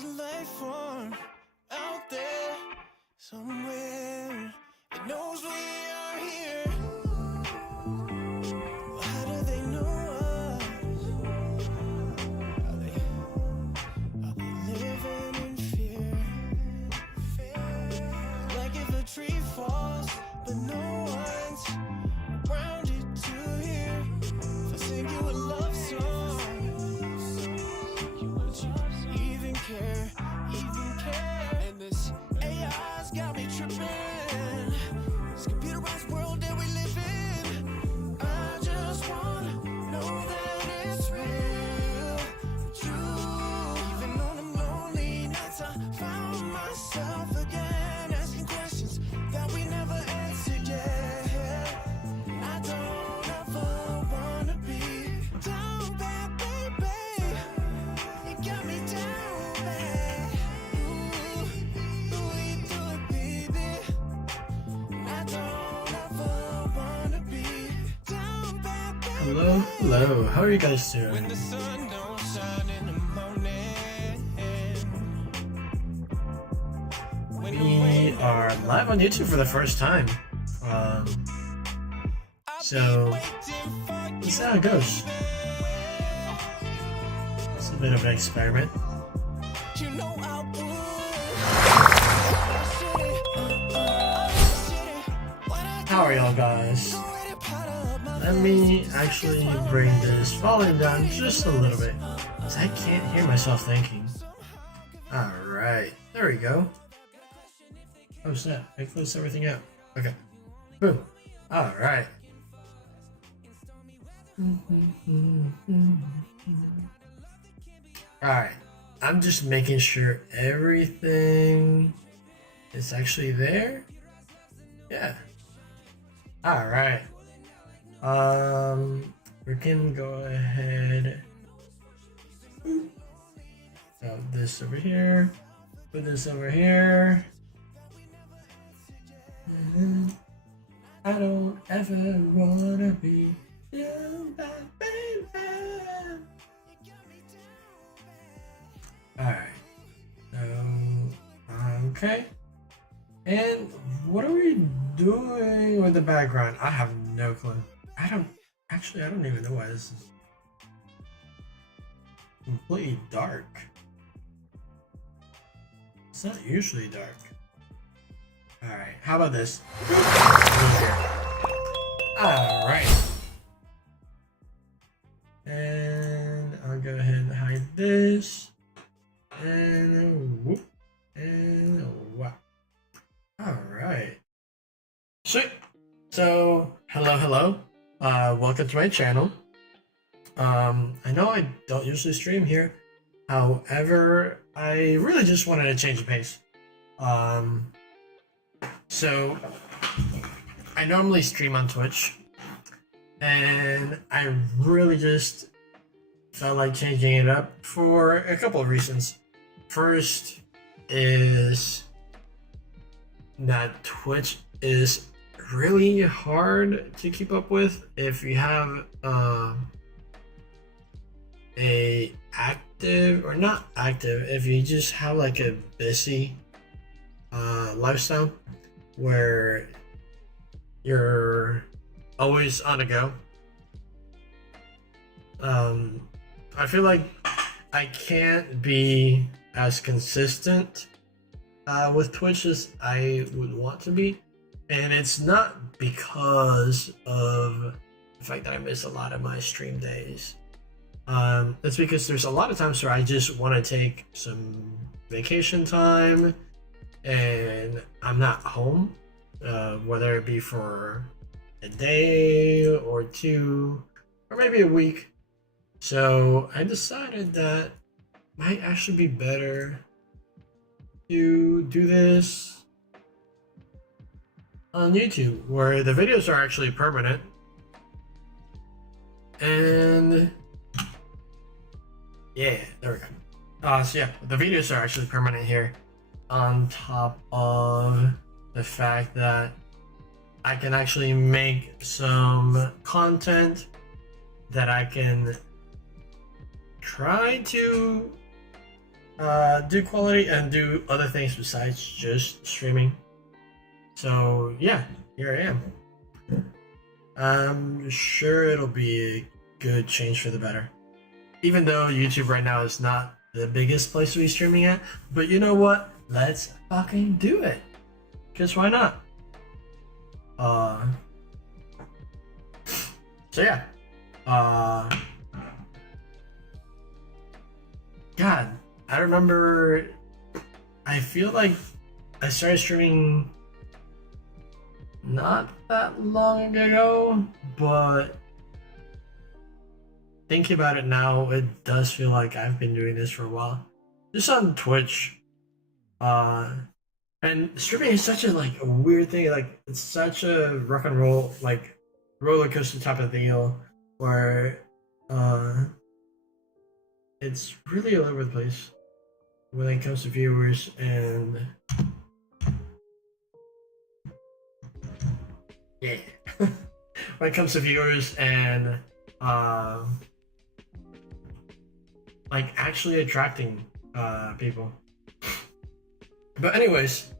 There's a life form out there somewhere that knows we are here. How do they know us? Are they living in fear? Like if a tree falls, but no one's around it to hear. If I sing you a love song, would you even care? Even care? And this AI's got me tripping. This computerized world that we live in. I just wanna know that it's real, true. Even on them lonely nights, I found myself again asking questions that we never answered yet. I don't ever wanna be down bad, baby. You got me down bad. Ooh, the way you do it, baby. I don't ever wanna be down bad, baby. Hello, how are you guys doing? When the sun don't shine in the morning. When the We rain are live on YouTube for the first time. So, waiting for let's see how it goes. It's a bit of an experiment. you know I would. How are y'all guys? Let me actually bring this volume down just a little bit, because I can't hear myself thinking. Alright, there we go. Oh snap, I closed everything out. Okay. Boom. Alright. Alright. I'm just making sure everything is actually there. Yeah. Alright. We can go ahead. Put this over here. Put this over here. I don't ever wanna be down bad, baby. Alright. So, okay. And what are we doing with the background? I have no clue. I don't even know why this is completely dark. It's not usually dark. Alright, how about this? Alright. And I'll go ahead and hide this. And whoop. And wow. Alright. Sweet. So, hello. Welcome to my channel. I know I don't usually stream here. However, I really just wanted to change the pace. So, I normally stream on Twitch, and I really just felt like changing it up for a couple of reasons. First is that Twitch is really hard to keep up with if you have a active or not active, if you just have like a busy lifestyle where you're always on the go. I feel like I can't be as consistent with Twitch as I would want to be, and it's not because of the fact that I miss a lot of my stream days. It's because there's a lot of times where I just want to take some vacation time and I'm not home, whether it be for a day or two or maybe a week. So I decided that it might actually be better to do this on YouTube, where the videos are actually permanent. And yeah, there we go. So yeah, the videos are actually permanent here, on top of the fact that I can actually make some content that I can try to do quality and do other things besides just streaming. So yeah, here I am. I'm sure it'll be a good change for the better. Even though YouTube right now is not the biggest place to be streaming at, but you know what? Let's fucking do it. Cause why not? So yeah. God, I remember. I feel like I started streaming not that long ago, but thinking about it now, it does feel like I've been doing this for a while. Just on Twitch. And streaming is such a like a weird thing. Like it's such a rock and roll like roller coaster type of deal where it's really all over the place when it comes to viewers and yeah. When it comes to viewers and like actually attracting people. But anyways,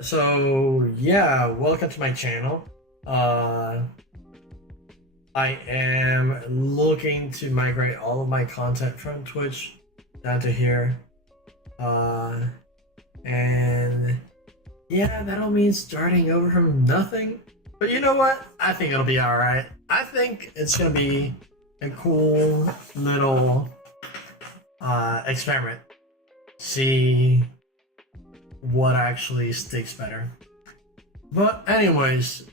so yeah, welcome to my channel. I am looking to migrate all of my content from Twitch down to here. And yeah, that'll mean starting over from nothing. But you know what? I think it'll be alright. I think it's gonna be a cool little experiment. See what actually sticks better. But anyways,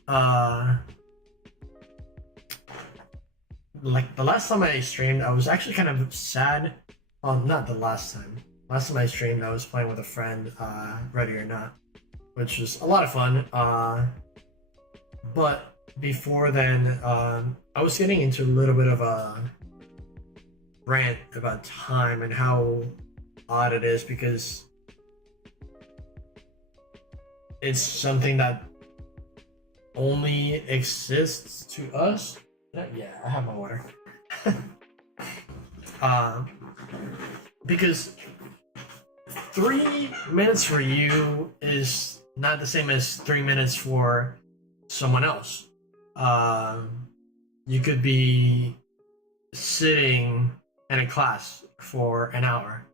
like the last time I streamed, I was actually kind of sad. Not the last time. Last time I streamed, I was playing with a friend, Ready or Not, which was a lot of fun. But before then, I was getting into a little bit of a rant about time and how odd it is because it's something that only exists to us. Yeah, I have my water. Because 3 minutes for you is not the same as 3 minutes for someone else. You could be sitting in a class for an hour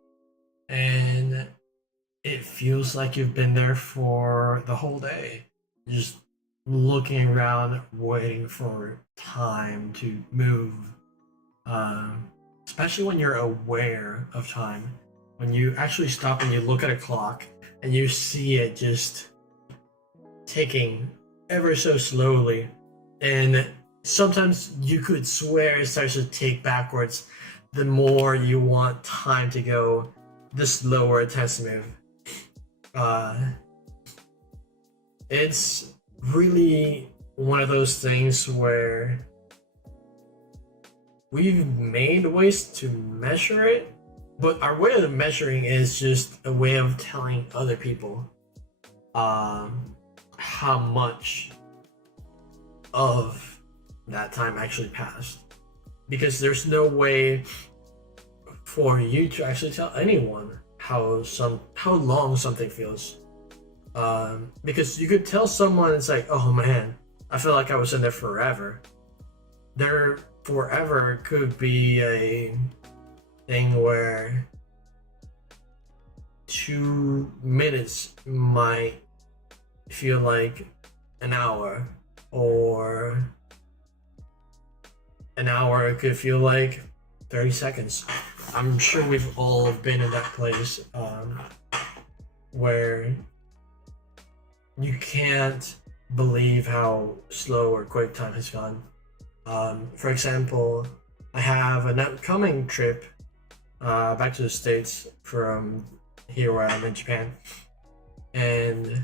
and it feels like you've been there for the whole day, just looking around waiting for time to move, especially when you're aware of time, when you actually stop and you look at a clock and you see it just ticking ever so slowly, and sometimes you could swear it starts to tick backwards the more you want time to go, the slower it tends to move. It's really one of those things where we've made ways to measure it, but our way of measuring is just a way of telling other people how much of that time actually passed, because there's no way for you to actually tell anyone how long something feels, because you could tell someone it's like, oh man, I feel like I was in there forever. There forever could be a thing where 2 minutes might feel like an hour, or an hour could feel like 30 seconds. I'm sure we've all been in that place where you can't believe how slow or quick time has gone. For example, I have an upcoming trip back to the States from here where I'm in Japan, and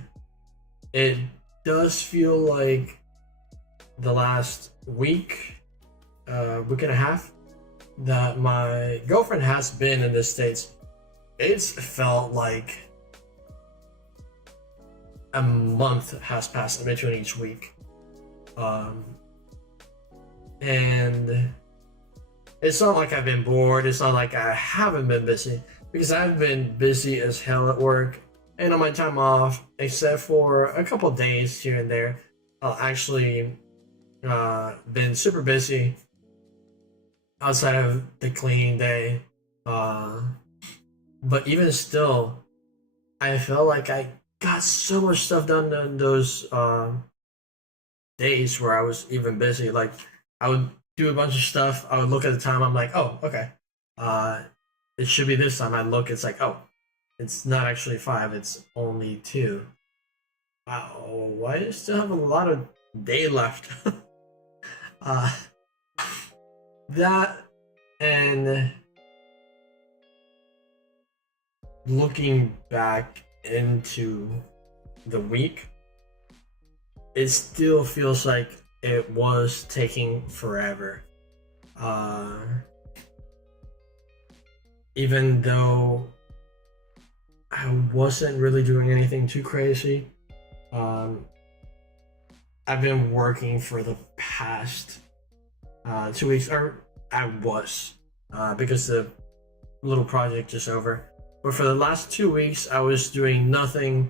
it does feel like the last week and a half that my girlfriend has been in the States. It's felt like a month has passed in between each week. And it's not like I've been bored, it's not like I haven't been busy, because I've been busy as hell at work and on my time off, except for a couple days here and there. I'll actually been super busy outside of the cleaning day. Uh, but even still, I felt like I got so much stuff done in those days where I was even busy. Like I would do a bunch of stuff. I would look at the time. I'm like, oh, okay. Uh, it should be this time. I look. It's like, oh, it's not actually 5. It's only 2. Wow. Why do I still have a lot of day left? uh, that and looking back into the week, it still feels like it was taking forever. Uh, Even though I wasn't really doing anything too crazy, um, I've been working for the past 2 weeks, or I was, because the little project is over. But for the last 2 weeks, I was doing nothing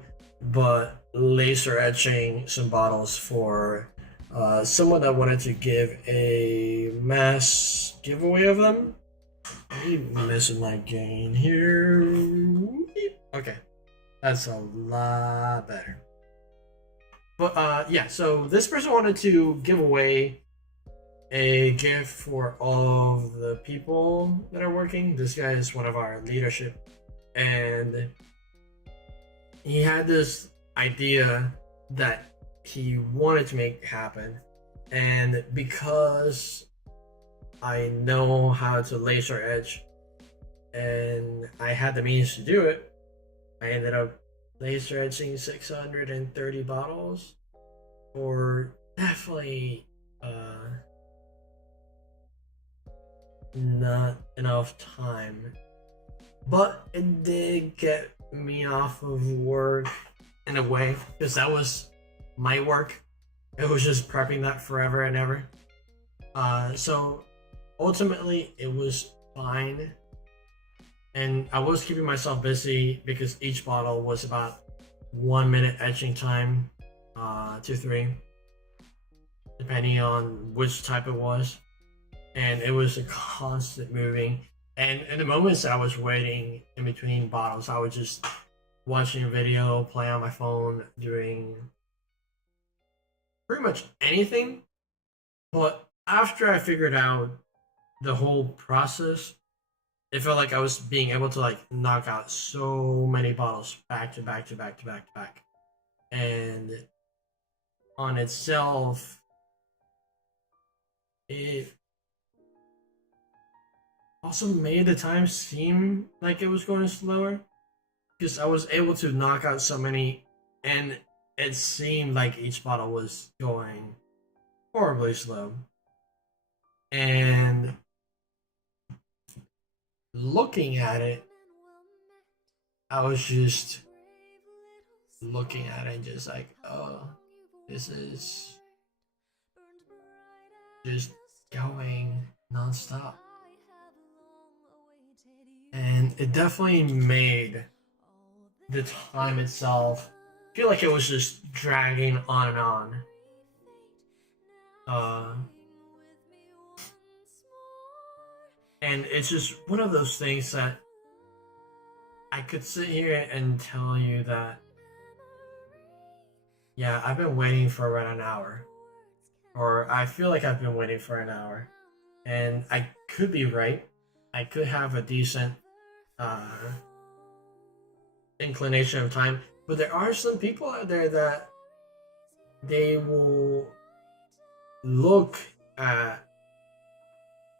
but laser etching some bottles for someone that wanted to give a mass giveaway of them. I'm missing my gain here. Okay, that's a lot better. But yeah, so this person wanted to give away a gift for all of the people that are working. This guy is one of our leadership, and he had this idea that he wanted to make happen. And because I know how to laser etch and I had the means to do it, I ended up laser etching 630 bottles for definitely not enough time, but it did get me off of work in a way, because that was my work. It was just prepping that forever and ever. So ultimately it was fine, and I was keeping myself busy because each bottle was about 1 minute etching time, 2-3, depending on which type it was. And it was a constant moving. And in the moments that I was waiting in between bottles, I was just watching a video, playing on my phone, doing pretty much anything. But after I figured out the whole process, it felt like I was being able to like knock out so many bottles back to back to back to back to back. And on itself, it also made the time seem like it was going slower, because I was able to knock out so many, and it seemed like each bottle was going horribly slow. And looking at it, I was just looking at it and just like, oh, this is just going nonstop. And it definitely made the time itself feel like it was just dragging on and on. And it's just one of those things that I could sit here and tell you that, yeah, I've been waiting for around an hour. Or I feel like I've been waiting for an hour. And I could be right. I could have a decent inclination of time. But there are some people out there that they will look at,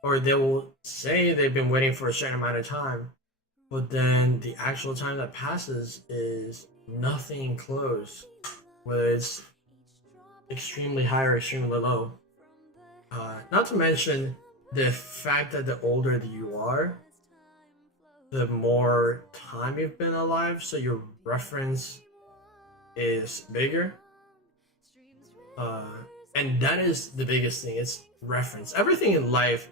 or they will say they've been waiting for a certain amount of time, but then the actual time that passes is nothing close, whether it's extremely high or extremely low. Not to mention the fact that the older that you are, the more time you've been alive, so your reference is bigger. And that is the biggest thing. It's reference. Everything in life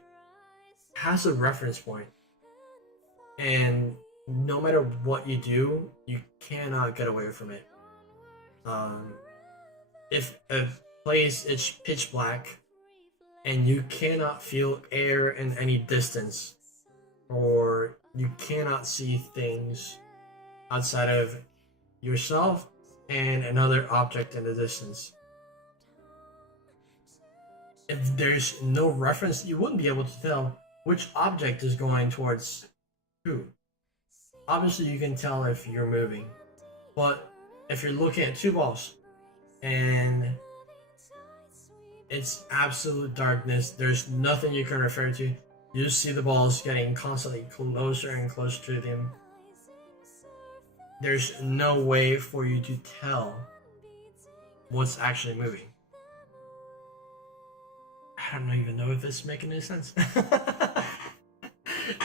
has a reference point. And no matter what you do, you cannot get away from it. Um, if a place is pitch black and you cannot feel air in any distance, or you cannot see things outside of yourself and another object in the distance. If there's no reference, you wouldn't be able to tell which object is going towards who. Obviously, you can tell if you're moving, but if you're looking at two balls and it's absolute darkness, there's nothing you can refer to. You just see the balls getting constantly closer and closer to them. There's no way for you to tell what's actually moving. I don't even know if this is making any sense.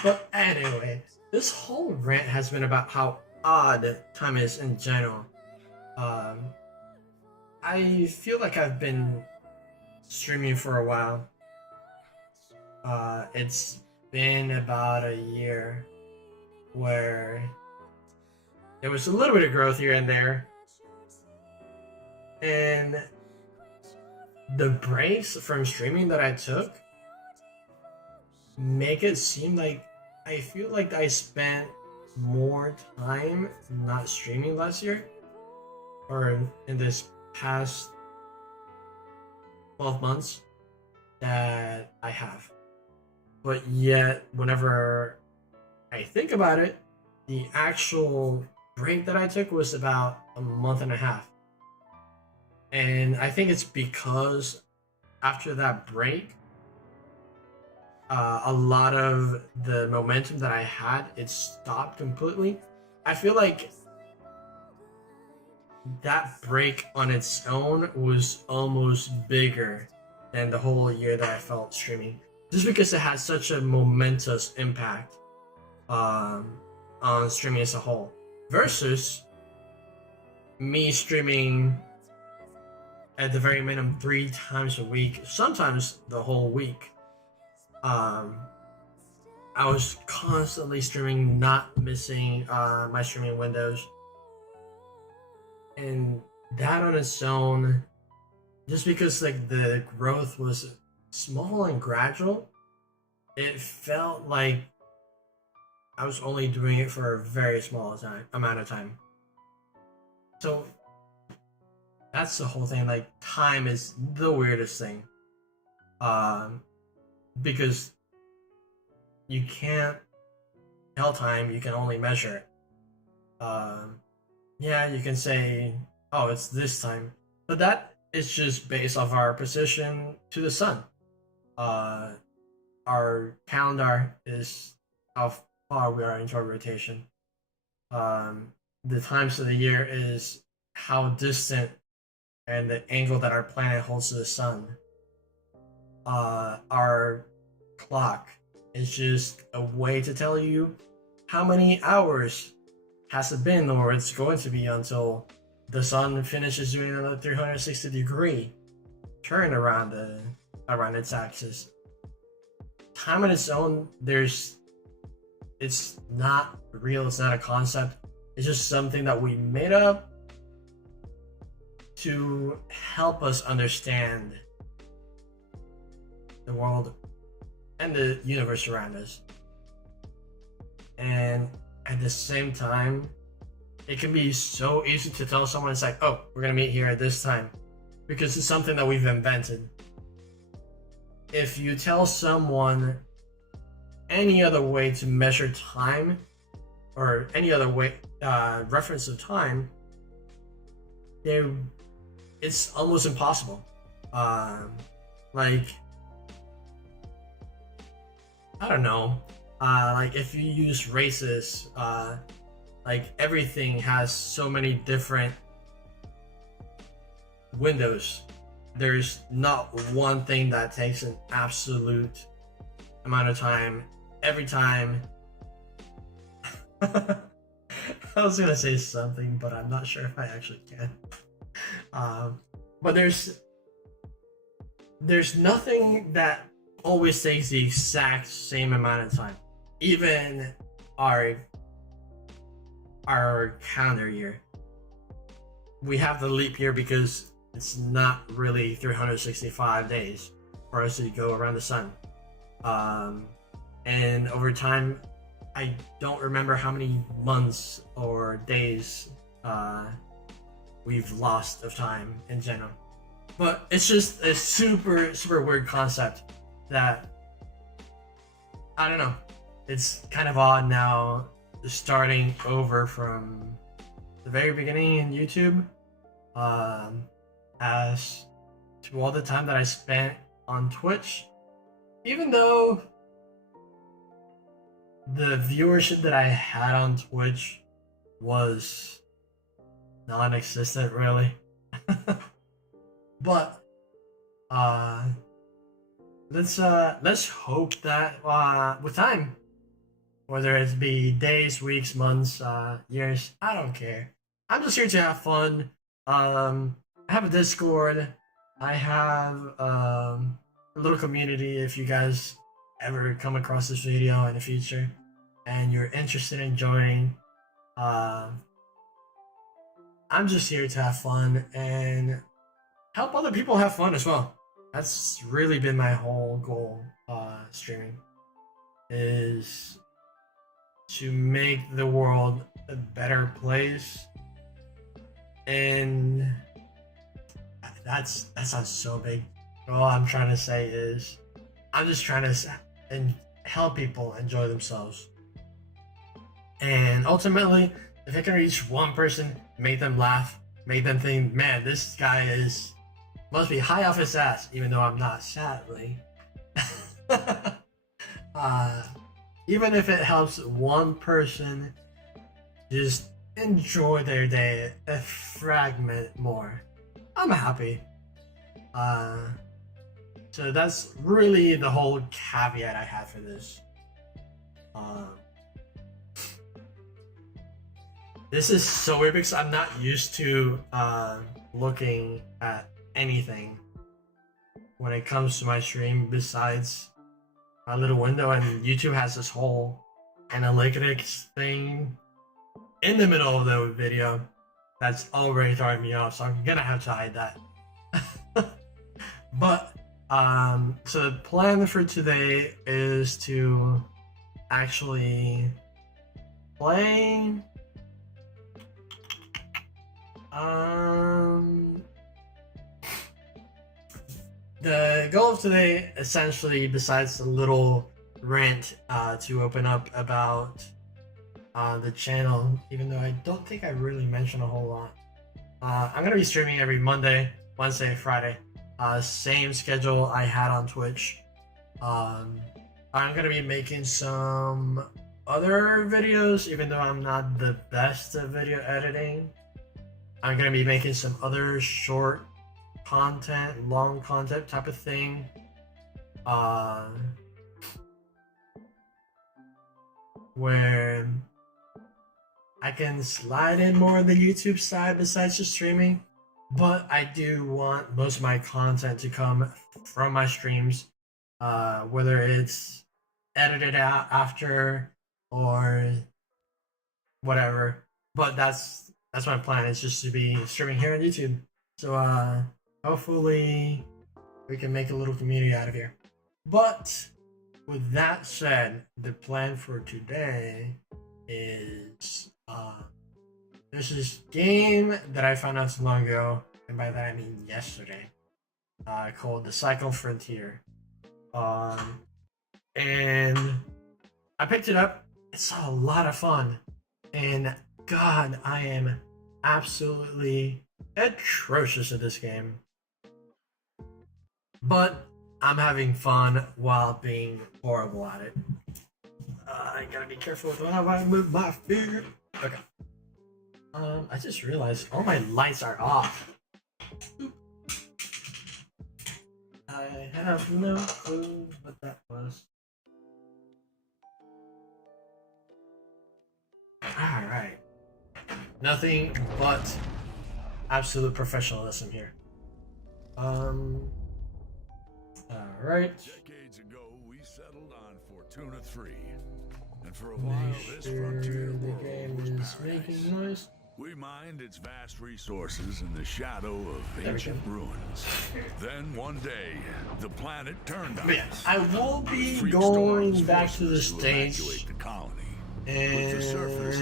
But anyway, this whole rant has been about how odd time is in general. I feel like I've been streaming for a while. It's been about a year where there was a little bit of growth here and there. And the breaks from streaming that I took make it seem like I feel like I spent more time not streaming last year, or in this past 12 months that I have. But yet, whenever I think about it, the actual break that I took was about a month and a half. And I think it's because after that break, a lot of the momentum that I had, it stopped completely. I feel like that break on its own was almost bigger than the whole year that I felt streaming, just because it had such a momentous impact on streaming as a whole, versus me streaming at the very minimum 3 times a week, sometimes the whole week. I was constantly streaming, not missing my streaming windows. And that on its own, just because like the growth was small and gradual, it felt like I was only doing it for a very small amount of time. So that's the whole thing. Like, time is the weirdest thing, because you can't tell time, you can only measure it. Yeah, you can say, oh, it's this time, but that is just based off our position to the sun. Our calendar is how far we are into our rotation. The times of the year is how distant and the angle that our planet holds to the sun. Our clock is just a way to tell you how many hours has it been, or it's going to be, until the sun finishes doing a 360-degree turn around its axis. Time on its own, it's not real, it's not a concept. It's just something that we made up to help us understand the world and the universe around us. And at the same time, it can be so easy to tell someone, it's like, oh, we're gonna meet here at this time, because it's something that we've invented. If you tell someone any other way to measure time, or any other way reference of time, it's almost impossible. Like, I don't know. Like, if you use races, like, everything has so many different windows. There's not one thing that takes an absolute amount of time every time. I was gonna say something, but I'm not sure if I actually can. But there's nothing that always takes the exact same amount of time. Even our our calendar year. We have the leap year because it's not really 365 days for us to go around the sun. And over time, I don't remember how many months or days we've lost of time in general. But it's just a super weird concept that, I don't know, it's kind of odd now starting over from the very beginning in YouTube, as to all the time that I spent on Twitch. Even though the viewership that I had on Twitch was non-existent, really. But let's hope that with time, whether it be days, weeks, months, years, I don't care. I'm just here to have fun. I have a Discord. I have a little community. If you guys ever come across this video in the future and you're interested in joining, I'm just here to have fun and help other people have fun as well. That's really been my whole goal streaming, is to make the world a better place. And that sounds so big. All I'm trying to say is I'm just trying to help people enjoy themselves. And ultimately, if I can reach one person, make them laugh, make them think, man, this guy must be high off his ass, even though I'm not, sadly. Even if it helps one person just enjoy their day a fragment more, I'm happy. So that's really the whole caveat I have for this. This is so weird because I'm not used to looking at anything when it comes to my stream besides my little window, and YouTube has this whole analytics thing in the middle of the video that's already throwing me off, so I'm gonna have to hide that. But so the plan for today is to actually play the goal of today, essentially, besides the little rant to open up about the channel, even though I don't think I really mentioned a whole lot. I'm gonna be streaming every Monday, Wednesday, and Friday. Same schedule I had on Twitch. I'm gonna be making some other videos, even though I'm not the best at video editing. I'm gonna be making some other short content, long content type of thing. Where I can slide in more of the YouTube side besides just streaming, but I do want most of my content to come from my streams, whether it's edited out after or whatever. But that's my plan. It's just to be streaming here on YouTube. So hopefully we can make a little community out of here. But with that said, the plan for today is there's this game that I found out so long ago, and by that I mean yesterday, called The Cycle Frontier. And I picked it up. It's a lot of fun, and God, I am absolutely atrocious at this game. But I'm having fun while being horrible at it. I gotta be careful with how I move my finger. Okay. I just realized all my lights are off. I have no clue what that was. Alright. Nothing but absolute professionalism here. Alright. Decades ago, we settled on Fortuna 3. And for a while, Make this sure frontier the world game was is paradise. making noise. We mined its vast resources in the shadow of There we ancient go. ruins. Then one day, the planet turned on But yeah, us. I will be Freak going storms back forced to the us States. evacuate the colony. With And the surface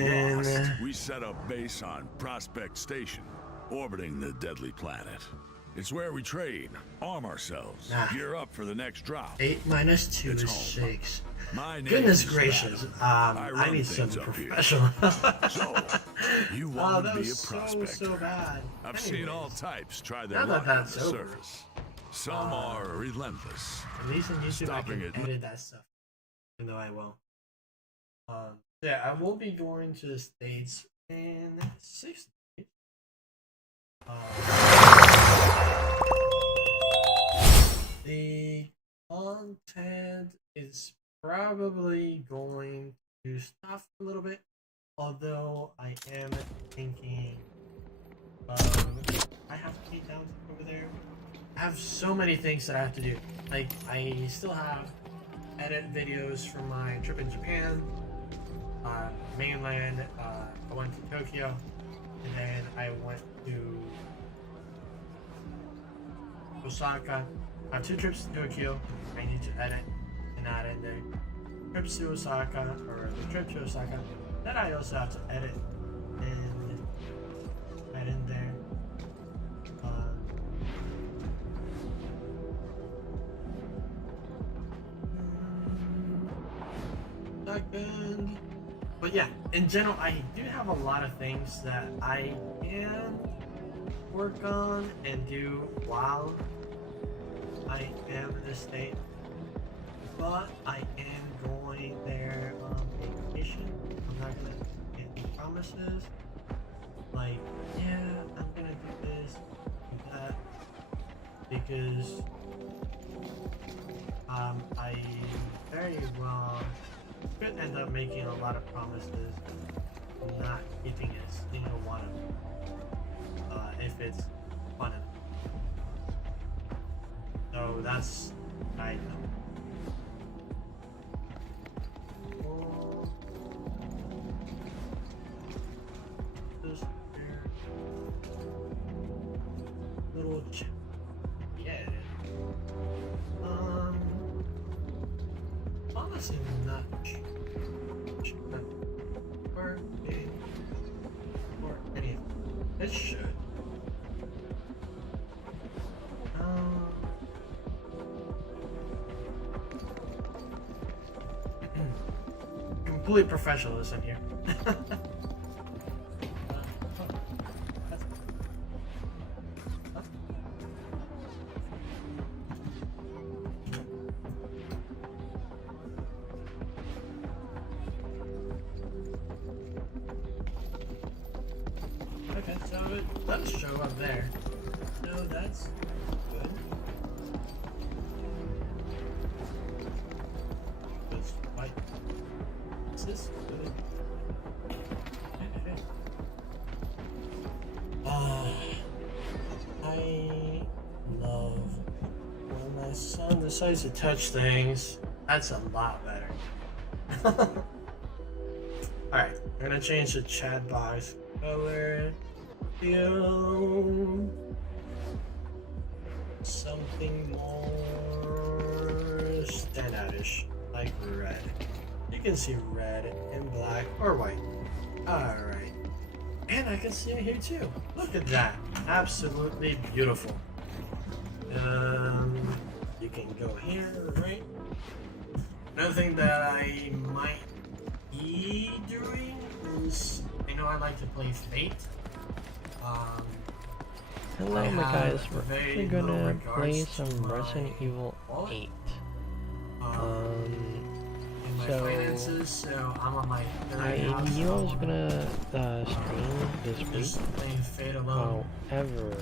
lost, we set up base on Prospect Station, orbiting the deadly planet. It's where we train, arm ourselves, gear up for the next drop. 8 minus 2 It's is home. 6. My name Goodness is gracious. Madam. I run need some things up here. professional. So, you Oh, want that to be a was prospector. so bad. I've seen all Anyways, types try their now that luck on the that's over, surface. Some are relentless. At least in YouTube, I Stopping can it. edit that stuff. Even though I will. Yeah, I will be going to the States in 6 days. The content is probably going to stop a little bit, although I am thinking I have 8,000 over there. I have so many things that I have to do. Like, I still have edit videos from my trip in Japan, mainland. I went to Tokyo, and then I went to Osaka. I have 2 trips to Tokyo. I need to edit and add in there. Trips to Osaka, or the trip to Osaka. Then I also have to edit and add in there. Second. But yeah, in general, I do have a lot of things that I can work on and do while I am in the state. But I am going there on vacation. I'm not gonna make any promises. Like, yeah, I'm gonna do this, do that, because I very well could end up making a lot of promises, not keeping a single one of them, if it's fun enough. So that's I know. Just there. Little chip. Yeah. Honestly, not working or anything. It should. Complete professionalism here. Okay, so it does show up there. So that's good. That's white. This is good. I love when my son decides to touch things. That's a lot better. Alright, we're gonna change the chat box color to something more standoutish, like red. You can see red and black or white. Alright. And I can see it here too. Look at that. Absolutely beautiful. You can go here, right? Another thing that I might be doing is, I know I like to play Fate. Hello I my have guys, we're very actually little gonna play regards to some my Resident Evil wallet. 8. In my so finances, so I'm on my I knew I was gonna stream this just week, playing Fate alone. however,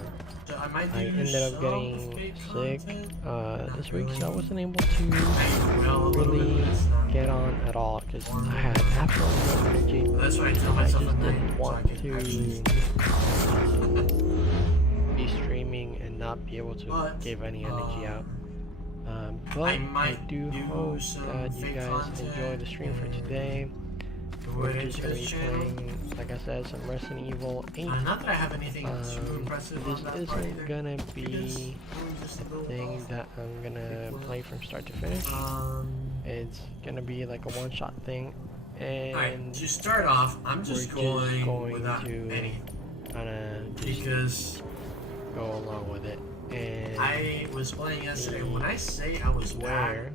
So I might do I ended up some getting Fate sick content. this week, so I wasn't able to I will a little bit, really but it's not- get on at all, because I had absolutely no energy. That's why I tell I myself just at night, didn't so I want can to actually be streaming and not be able to But, give any energy out. I But I might do do hope some that you fake guys content enjoy the stream for and today. go We're into just gonna this be channel. playing, like I said, some Resident Evil 8. Not that I have anything too impressive This on that part isn't either. gonna Because be I'm just a a little thing off. that I'm gonna play from start to finish. It's gonna be like a one-shot thing, Alright, and to start off, I'm just we're going without to any kind of just because go along with it. And I was playing yesterday. When I say I was bad,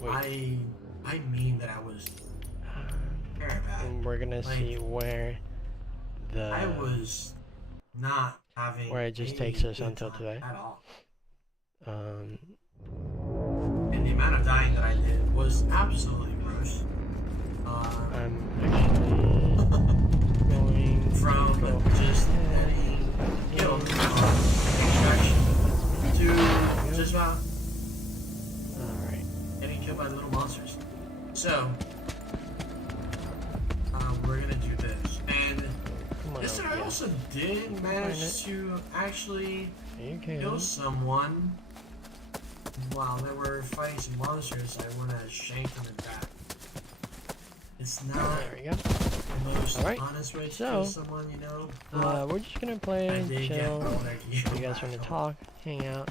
wait, I mean that I was very bad. and we're gonna Like, see where I was not having where it just any takes us good until time today. at all. Um, And the amount of dying that I did was absolutely gross. I'm actually going From to go just ahead getting and killed extraction to just about Alright. getting killed by little monsters. So, we're gonna do this. And Come on, yesterday I yeah. also did manage to actually You can. kill someone while they were fighting some monsters. I want to shank them in back. It's not There we go. the most Alright, honest way to so, kill someone, you know. But We're just gonna play I and did get chill. one that If you guys want to talk, hang out,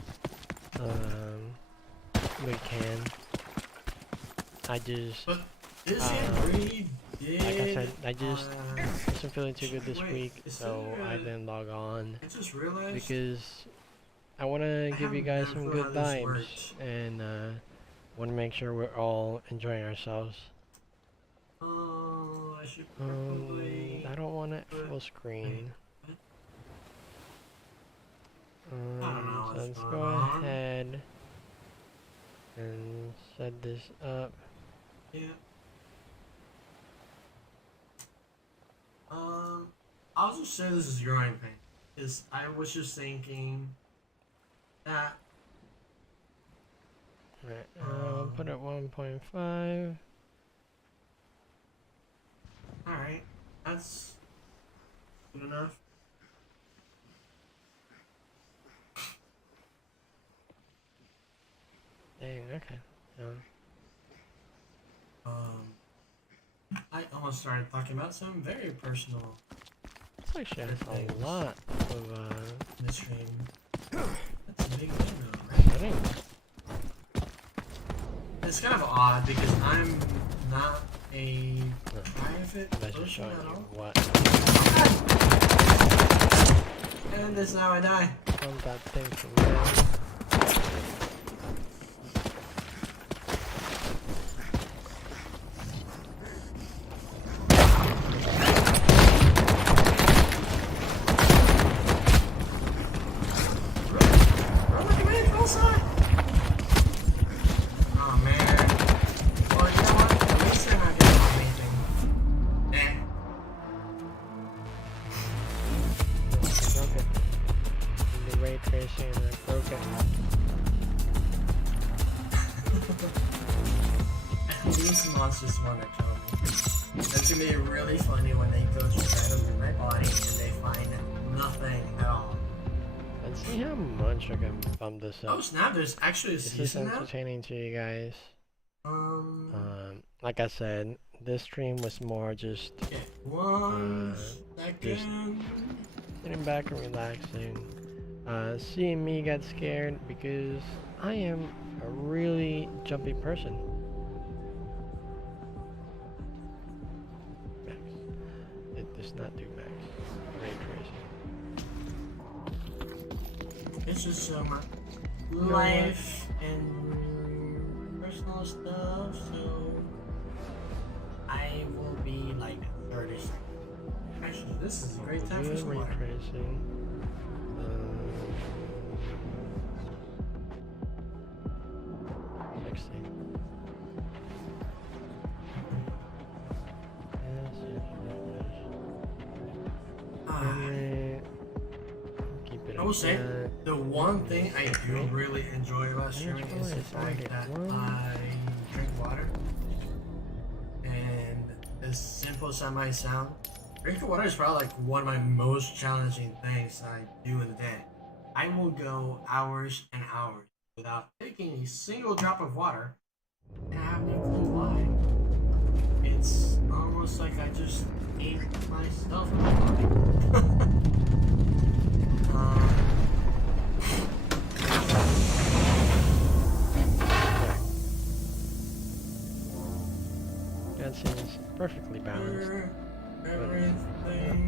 we can. I just, But this game really did. like I said, I just uh, wasn't feeling too good this wait, week, is so there I a- didn't log on I just realized. because I want to give you haven't guys been some through good how this vibes works. and want to make sure we're all enjoying ourselves. Oh, I should probably. I don't want it full screen. I don't know So what's let's going go on. ahead and set this up. Yeah. I'll just say this is growing pain. Is I was just thinking that Right, I'll put it 1.5. alright, that's good enough. Dang, okay. I almost started talking about some very personal This actually has a lot of, in the stream. That's a big thing though, right? settings. It's kind of odd because I'm not a private That's just person showing at you all. what And this is how I die. from that thing from there. Oh man. Well, you know what? At least they're not getting anything. Eh. Broke it. The ray tracing and I broke it. These monsters want to kill me. That's gonna be really funny when they go straight over my body and they find nothing at all. Let's see how much I can bump this Oh up. snap! There's actually a Is this season now. entertaining to you guys? Like I said, this stream was more just Okay, one second. sitting back and relaxing. Seeing me get scared because I am a really jumpy person. Max. It does not do max. Ray tracing. It's just some life and personal stuff, so I will be like 30 seconds. Actually, this is a great time for some Ray water. tracing. 16. Keep it I will say, at that. the one thing I do really enjoy about streaming is the fact that I drink water. And as simple as that might sound, drinking water is probably like one of my most challenging things that I do in the day. I will go hours and hours without taking a single drop of water, and I have no clue why. It's almost like I just ate myself in my body. That seems perfectly balanced. But Everything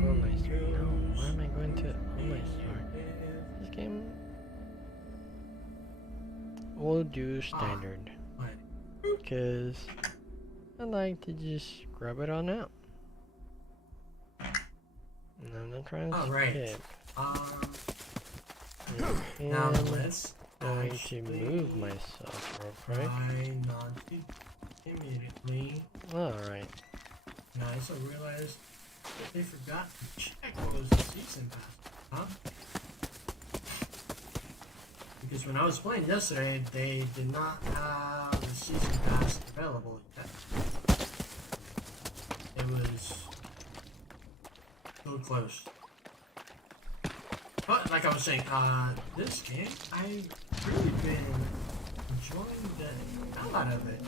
oh my start. No, why am I going to oh my start? This game will do standard. Because I like to just scrub it on out. And I'm not trying to skip. Now And let's going to move myself real quick. try not to immediately. Alright. Guys, I realized that they forgot to check what was the season pass, huh? Because when I was playing yesterday, they did not have the season pass available yet. It was so close. But like I was saying, this game, I've really been enjoying the hell out of it.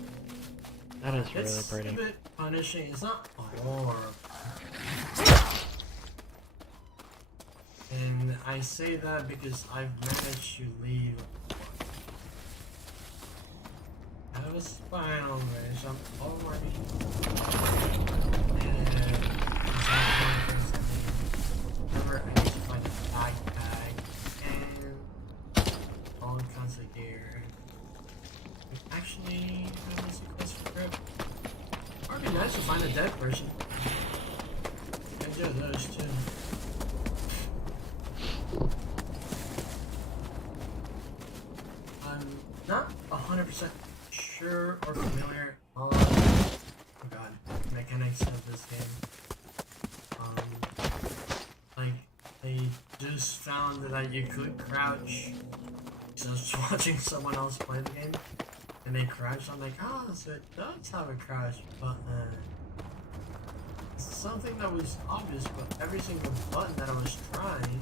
That is really It's pretty. a bit punishing. It's not horrible. And I say that because I've managed to leave. That was fine already, so I'm already. And remember, I need to find a backpack and all kinds of gear. Actually, that is a quest for grip. Or it'd be nice to find a dead person. I do those too. I'm not 100% sure or familiar on mechanics of this game. Like I just found that you could crouch. So I was watching someone else play the game, and they crouched. I'm like, oh, so it does have a crouch button. It's something that was obvious, but every single button that I was trying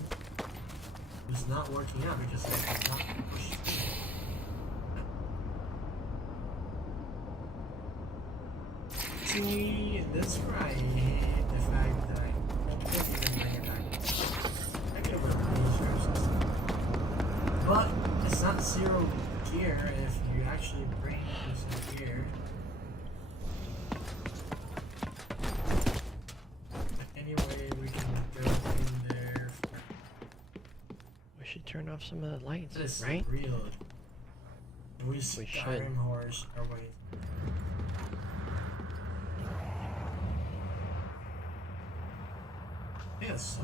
was not working out because I could not push through. See, that's where I hate the fact that I can't even bring it back. I could have released or something. But it's not zero gear if you actually bring some gear. But anyway, we can go in there. We should turn off some of the lights, This is right? real. We should. Skyrim horrors are waiting. Yes.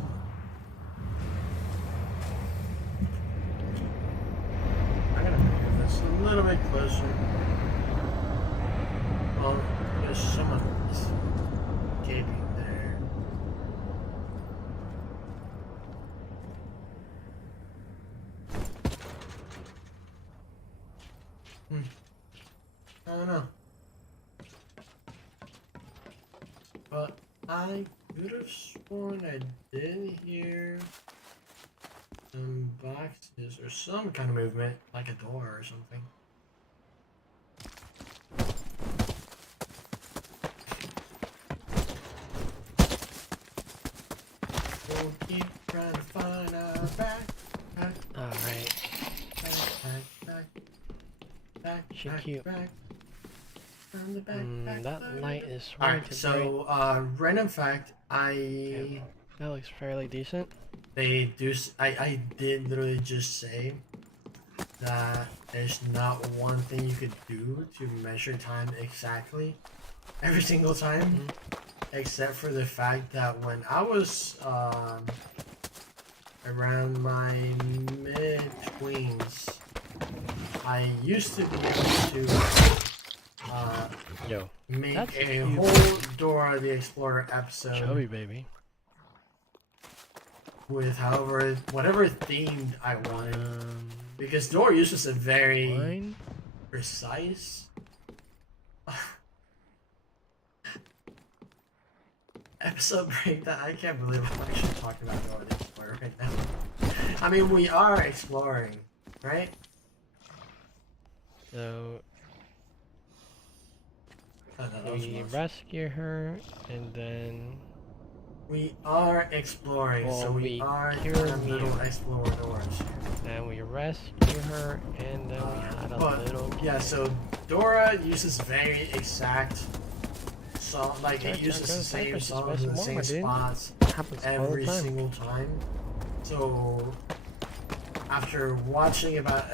I'm gonna move this a little bit closer. Well, there's someone gaping there. I don't know. But I could have sworn I did hear some boxes or some kind of movement, like a door or something. We'll keep trying to find our backpack. Alright. Back. Cute. From the backpack. That light is sworn Alright, to so random fact, that looks fairly decent. they do. I did literally just say that there's not one thing you could do to measure time exactly every single time, except for the fact that when I was around my mid-tweens, I used to be able to Yo, make that's a cute. whole Dora the Explorer episode chubby baby. with whatever themed I wanted. Because Dora uses a very Wine? precise episode breakdown. I can't believe I'm actually talking about Dora the Explorer right now. I mean, we are exploring, right? So That was we Mars. rescue her, and then We are exploring, Well, so we we are cure kind of Mia. little exploradors. then we rescue her, and then we had a But little yeah, kid. so Dora uses very exact song, like it Church, uses the I'm same going to songs in the same dude. spots Happens all the every time. single time. So after watching about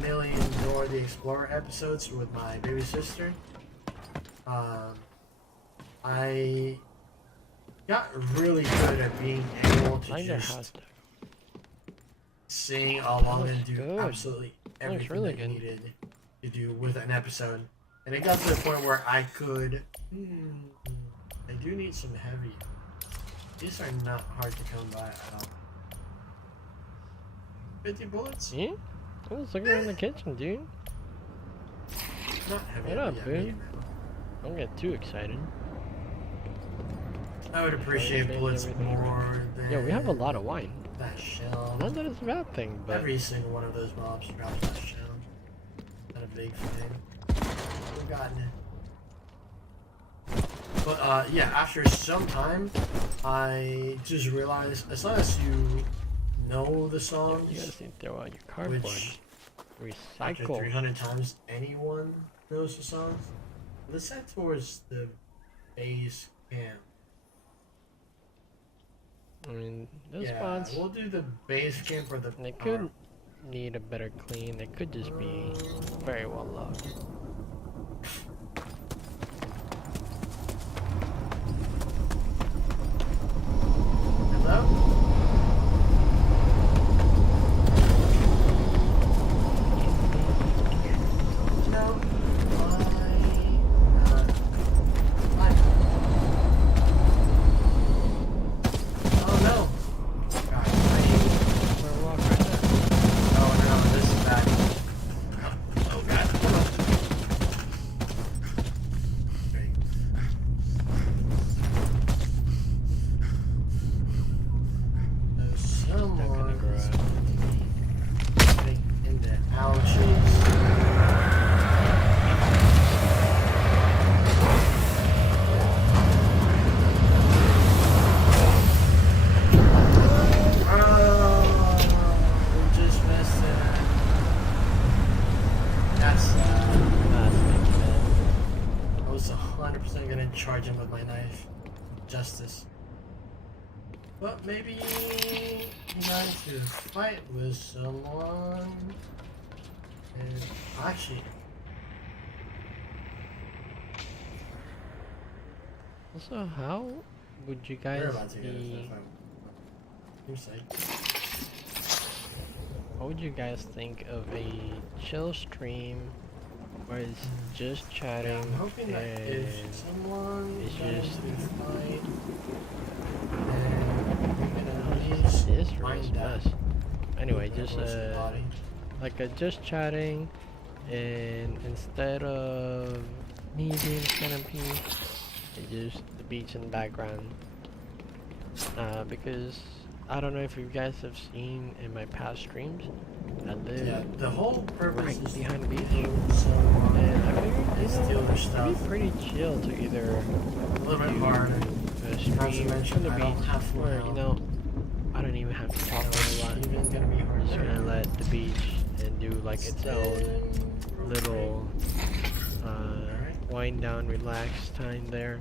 1,000,000 Dora the Explorer episodes with my baby sister, I got really good at being able to Find our house. just sing along and looks do good. absolutely everything really that good. you needed to do with an episode. And it got to the point where I could. I do need some heavy. These are not hard to come by at all. 50 bullets? Yeah? I was looking in the kitchen, dude. Not heavy. What up, yeah, dude? medium. Don't get too excited. I would appreciate Maybe bullets everything more than Yeah, we have a lot of wine. that shell. Not that it's a bad thing, but Every single one of those mobs drops that shell. Not a big fan. We've gotten it. But yeah, after some time, I just realized as long as you know the you songs, guys need to throw out your cardboard. which after Recycle. 300 times anyone knows the songs, let's head towards the base camp. I mean, those Yeah, spots, we'll do the base camp or the. they could need a better clean. They could just be very well loved. Hello? No. Oh no. God, We're walking right now. oh no, this is bad. Oh god. Great. There's someone garage. getting into ouchies. Oh, we just missed it. That's That's making it. I was 100% gonna charge him with my knife. Justice. But maybe you got to fight with someone. And actually, Also, how would you we're guys about to get into be? You're safe. What would you guys think of a chill stream where it's just Yeah, chatting I'm hoping that if and someone it's got just- into the fight, then we can at least this find is that mess. Anyway, whoever just was the body. like a just chatting, and instead of me being centipede, it's just the beach in the background. Because I don't know if you guys have seen in my past streams, I live Yeah, the whole purpose right is behind the beach. to someone And I figured, and steal their it'd stuff. be pretty chill to either A little bit do harder. a Not to stream mention, from the I don't beach have full where, health. I don't even have to talk a whole lot. Even gonna be hard. Just gonna let the beach and do like its own little wind down, relax time there.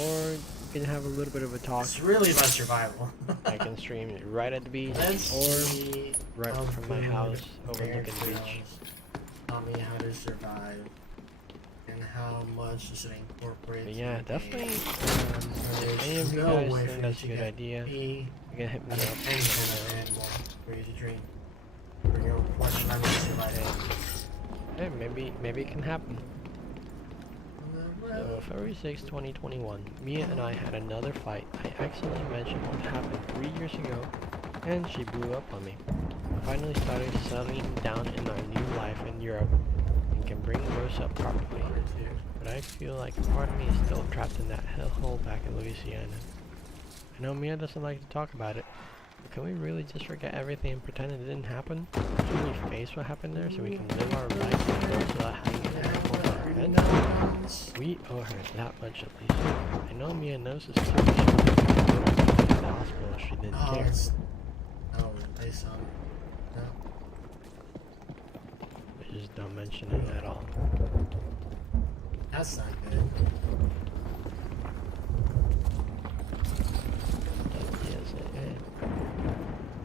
Or you can have a little bit of a talk. It's really about survival. I can stream it right at the beach Let's or see right how from my good house Bear overlooking the beach. Grylls taught me how to survive and how much does it incorporate. But yeah, into the game. definitely. If any of you no guys way think for that's a you to good get idea, me you can hit me any up. kind of animal for you to drink. For your question, I'm gonna survive. Hey, maybe it can happen. So February 6, 2021, Mia and I had another fight. I accidentally mentioned what happened 3 years ago, and she blew up on me. I finally started settling down in our new life in Europe, and can bring Rose up properly. But I feel like part of me is still trapped in that hellhole back in Louisiana. I know Mia doesn't like to talk about it, Can we really just forget everything and pretend it didn't happen? Should we face what happened there so we can live our lives without having it over our head? We owe her that much at least. I know Mia knows this too. She would have taken her to the hospital if she didn't care. Oh, they saw me. No. We just don't mention it at all. That's not good.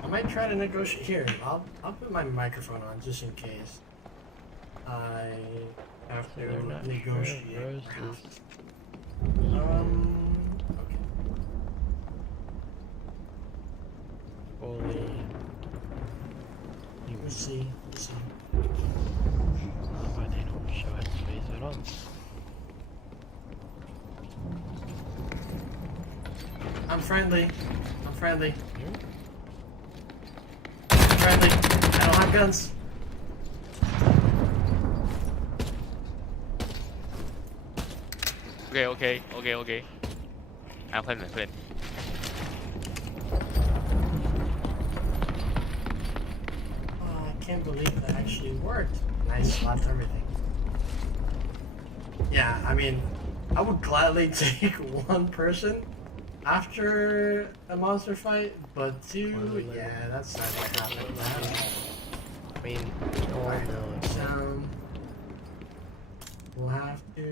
I might try to negotiate here. I'll put my microphone on just in case I have to They're not negotiate. sure Rose perhaps. is Okay. fully. We'll see. We'll see. Why they don't show his face at all? I'm friendly. I'm friendly. You? I'm friendly. I don't have guns. Okay. I'm friend. Oh, I can't believe that actually worked. And I slapped everything. Yeah, I mean, I would gladly take one person after a monster fight, but two, yeah, that's not gonna happen. I mean, oh no. So, we'll have to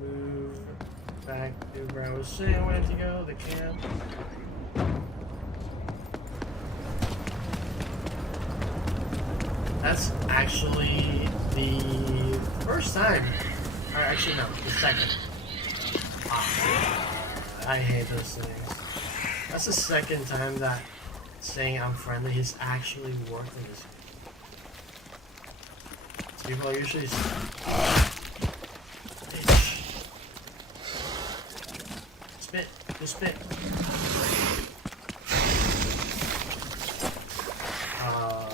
move back to where I was saying I wanted to go, the camp. That's actually the first time, or actually no, the second. I hate those things. That's the second time that saying I'm friendly has actually worked in this game. People are usually bitch. Spit, just spit.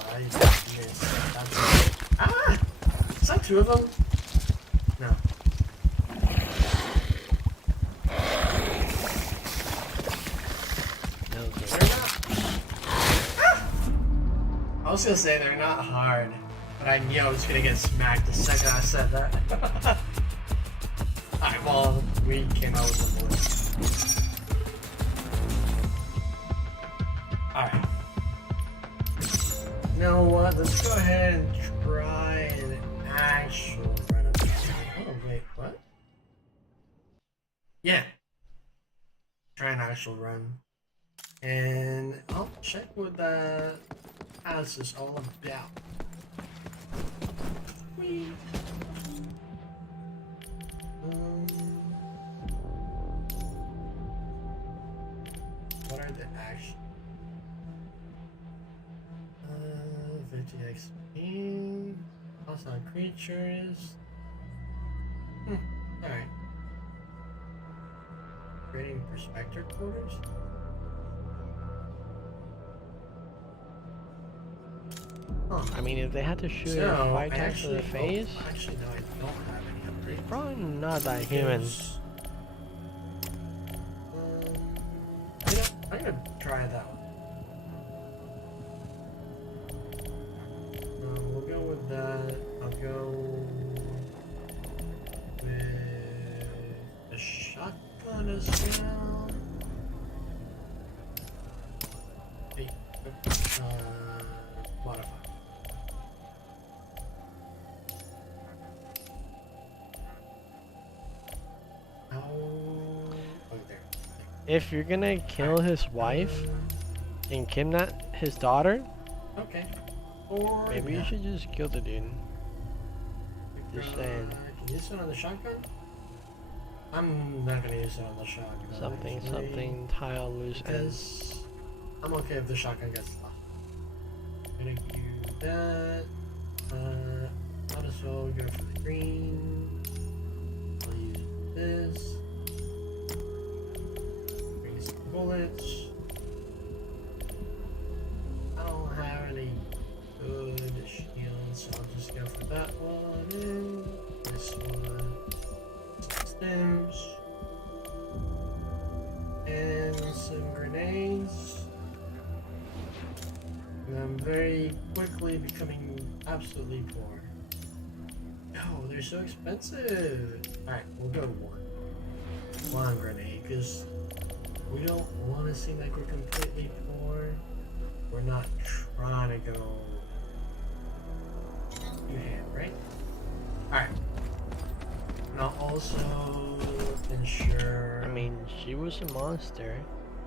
I missed. Ah! Is that two of them? No. I was gonna say they're not hard, but I knew I was gonna get smacked the second I said that. Alright, well, we came out with the bullets. Alright. You know what? Let's go ahead and try an actual renovation. Oh, wait, what? Yeah. Try an actual run. And I'll check what the house is all about. Whee. What are the actions? VTX. Hostile creatures. Alright. Creating prospector quarters? Huh. I mean, if they had to shoot her 5 times to the face, actually, no, I don't have any upgrades. probably not that human. I'm gonna try that one. We'll go with that. I'll go with a shotgun as well. Hey, modify. If you're gonna kill his wife and kidnap his daughter, okay. Or maybe you should just kill the dude. Just saying. Can you use it on the shotgun? I'm not gonna use it on the shotgun. Something, tile loose ends. Because I'm okay if the shotgun gets lost. I'm gonna use that. Might as well go for the green. I'll use this. Bring some bullets. I don't have any good shields, so I'll just go for that one and this one. Some stems. And some grenades. And I'm very quickly becoming absolutely poor. Oh, they're so expensive. Alright, we'll go one grenade, because we don't want to seem like we're completely poor. We're not trying to go two-hand, right? Alright. And I'll also ensure... I mean, she was a monster.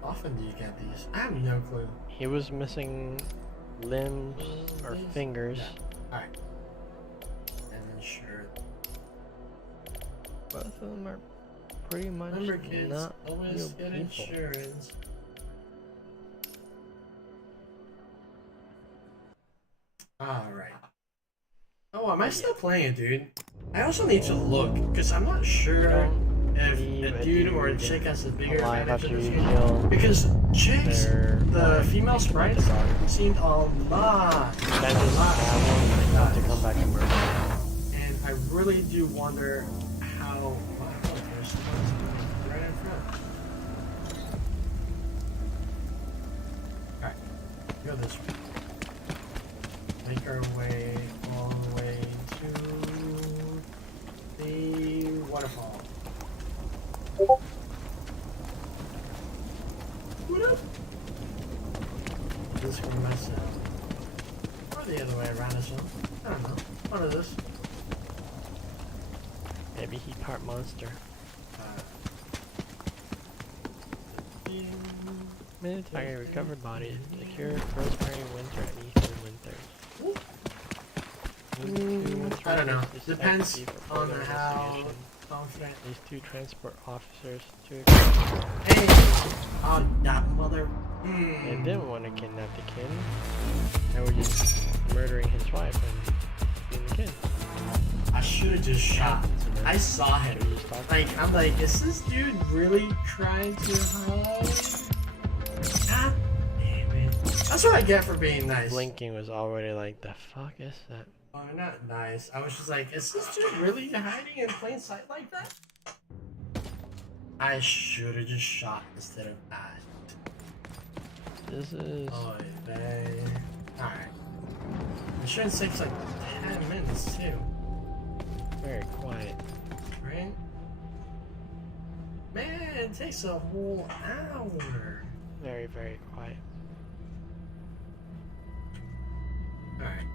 How often do you get these? I have no clue. He was missing limbs or These? fingers. Yeah. Alright. And ensure... Both of them are pretty much Remember, kids, not always real get people. insurance. Alright. Oh, am I still playing it, dude? I also need to look, because I'm not sure if leave a a dude or a dude chick has a bigger alive advantage after in this you game. kill Because chicks, their the wife, female like the sprites, dog. seemed a lot, That just have to come back and murder. and I really do wonder how. Wow, there's someone right in front. Alright, go this way. Make our way all the way to the waterfall. What up? This one myself. Or the other way around as well. I don't know. One of this. Maybe he part monster. Military recovered bodies. Secure Rosemary Winter and Ethan Winter. I don't know. Depends on how confident. These two transport officers to Hey! Oh, that mother. they didn't want to kidnap the kid. They were just murdering his wife and being the kid. I should have just shot. I saw him. Like, I'm like, is this dude really trying to hide? God damn it. That's what I get for being nice. Blinking was already like, the fuck is that? Oh, not nice. I was just like, is this dude really hiding in plain sight like that? I should have just shot instead of asked. This is Oh, man. Alright. Insurance takes like 10 minutes too, very quiet. right? Man, it takes a whole hour. Very, very quiet. Alright.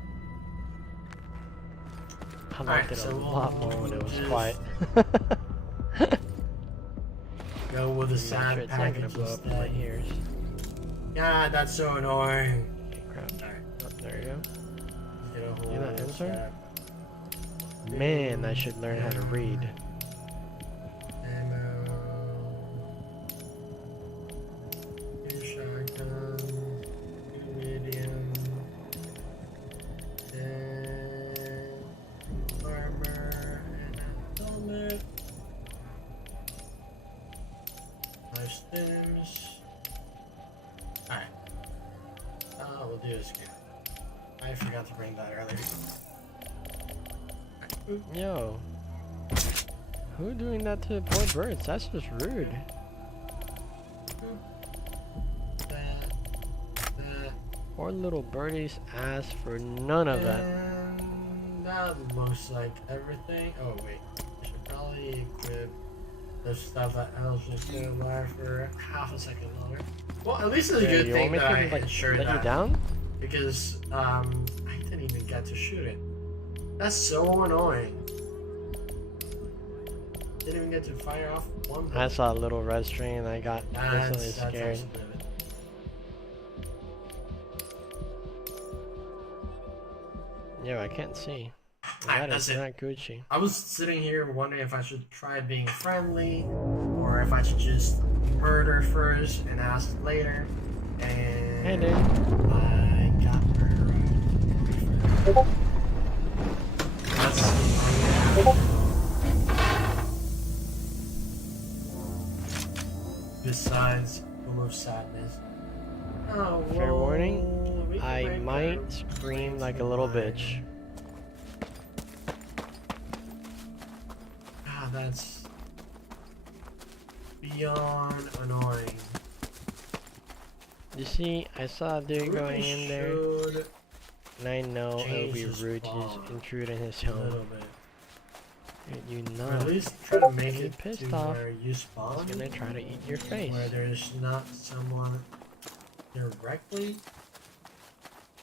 I liked it so a we'll lot more when it was just- quiet. Go with the I'm sure sad it's not gonna package blow up in my instead. ears. God, that's so annoying. Okay, crap. Alright, Oh, there you go. get a whole You're not in, sir? sad Man, I should learn how to read. ammo. Two shotgun. Two medium. And armor and a helmet. 5 stims. Alright. We'll do this again. I forgot to bring that earlier. Yo. Who doing that to poor birds? That's just rude. That. Poor little birdies asked for none of that. And that looks like everything. Oh wait, I should probably equip the stuff that helps me stay alive for half a second longer. Well, at least it's a Yeah, good you thing want me that to I like ensured let you that, down? because I didn't even get to shoot it. That's so annoying. Didn't even get to fire off one. I bullet. saw a little red string and I got instantly That's scared. actually vivid. Yo, I can't see. Alright, That is that's it. not Gucci. I was sitting here wondering if I should try being friendly or if I should just murder first and ask later. And Hey, dude. I got murdered. Besides, full of sadness. Oh, Fair well, warning, we can I break might our scream brains like a in little line. bitch. God, that's beyond annoying. You see, I saw a dude going in there, should and I know it would be change his rude to spawn just intrude in his a little home. bit. You Or at know, least try to make Get it pissed to off. where you spawn. he's gonna try to eat your face. Where there's not someone directly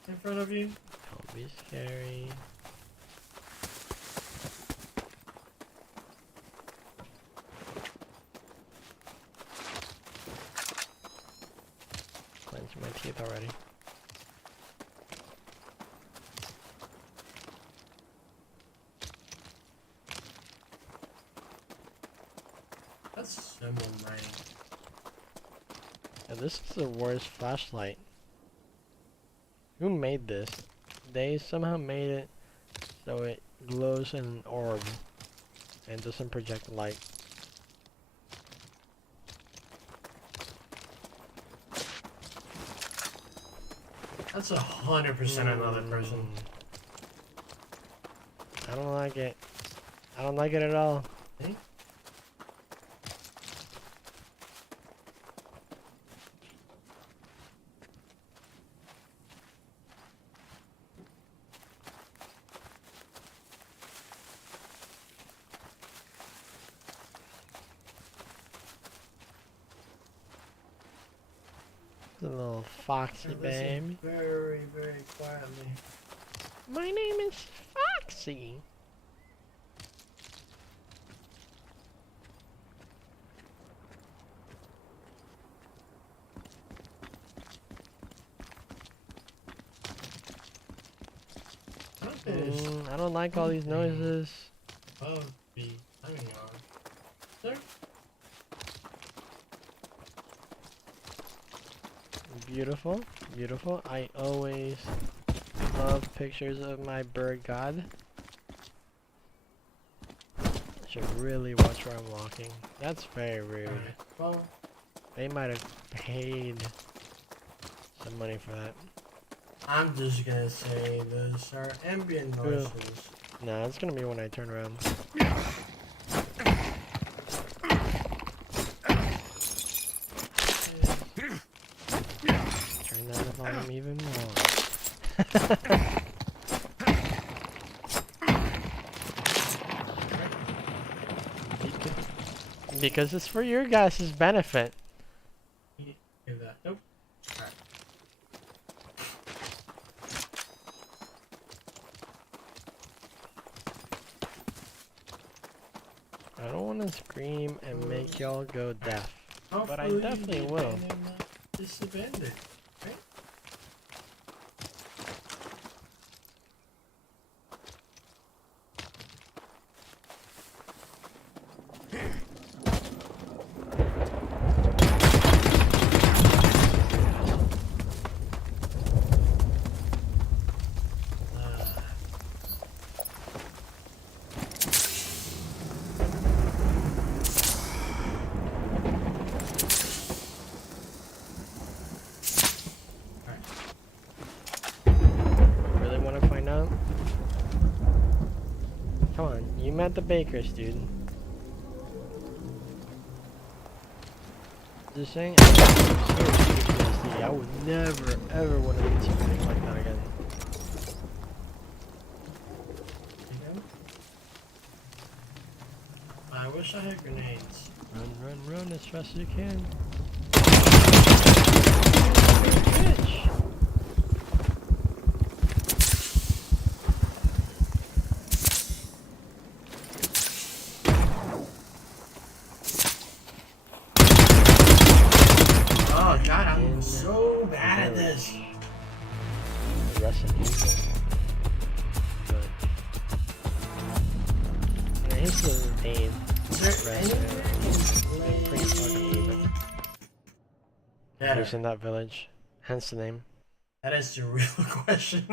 in front of you. Don't be scary. Clenching my teeth already. That's someone right. Yeah, this is the worst flashlight. Who made this? They somehow made it so it glows in an orb and doesn't project light. That's 100% another person. I don't like it. I don't like it at all. Eh? The little foxy Listen babe. very, very quietly. My name is Foxy. What is I don't like all these noises. above the hanging on? There? Beautiful, beautiful. I always love pictures of my bird god. Should really watch where I'm walking. That's very rude. Alright, well, They might have paid some money for that. I'm just gonna say those are ambient Ew. noises. Nah, it's gonna be when I turn around. Turn down the volume even more. Because it's for your guys' benefit. Give that. Nope. Alright. I don't want to scream and make y'all go deaf. But I Hopefully definitely you will. can, disabandon it, right? Really want to find out? Come on, you met the bakers, dude. Just saying, I would never ever want to do something like that again. Again? I wish I had grenades. Run, run, run as fast as you can. Bitch! Oh god, I'm so bad at this. Resident Evil. But yeah, here's the name. Is there Resident Evil. anything Pretty fucking even. better? Who's in that village? Hence the name. That is the real question.